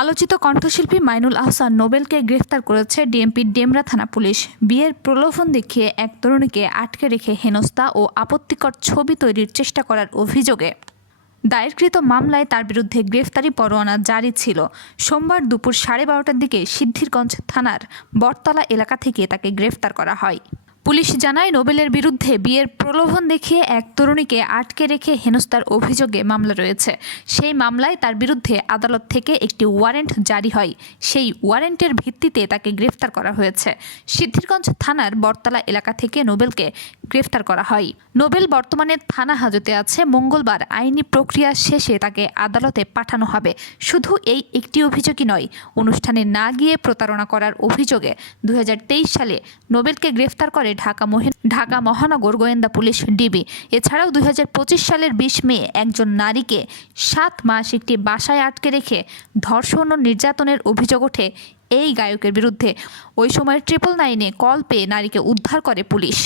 আলোচিত কণ্ঠশিল্পী মাইনুল আহসান নোবেলকে গ্রেফতার করেছে ডিএমপির ডেমরা থানা পুলিশ। বিয়ের প্রলোভন দেখিয়ে এক তরুণীকে আটকে রেখে হেনস্থা ও আপত্তিকর ছবি তৈরির চেষ্টা করার অভিযোগে দায়েরকৃত মামলায় তার বিরুদ্ধে গ্রেফতারি পরোয়ানা জারি ছিল। সোমবার দুপুর 12:30টার দিকে সিদ্ধিরগঞ্জ থানার বটতলা এলাকা থেকে তাকে গ্রেফতার করা হয়। পুলিশ জানায়, নোবেলের বিরুদ্ধে বিয়ের প্রলোভন দেখিয়ে এক তরুণীকে আটকে রেখে হেনস্থার অভিযোগে মামলা রয়েছে। সেই মামলায় তার বিরুদ্ধে আদালত থেকে একটি ওয়ারেন্ট জারি হয়। সেই ওয়ারেন্টের ভিত্তিতে তাকে গ্রেফতার করা হয়েছে। সিদ্ধিরগঞ্জ থানার বটতলা এলাকা থেকে নোবেলকে গ্রেফতার করা হয়। নোবেল বর্তমানে থানা হাজতে আছে। মঙ্গলবার আইনি প্রক্রিয়া শেষে তাকে আদালতে পাঠানো হবে। শুধু এই একটি অভিযোগই নয়, অনুষ্ঠানে না গিয়ে প্রতারণা করার অভিযোগে 2023 সালে নোবেলকে গ্রেফতার করে ঢাকা মহানগর গোয়েন্দা পুলিশ ডিবি। এছাড়াও 2025 সালের 20 মে একজন নারীকে 7 মাস একটি বাসায় আটকে রেখে ধর্ষণ ও নির্যাতনের অভিযোগ ওঠে এই গায়কের বিরুদ্ধে। ওই সময় 999-এ কল পেয়ে নারীকে উদ্ধার করে পুলিশ।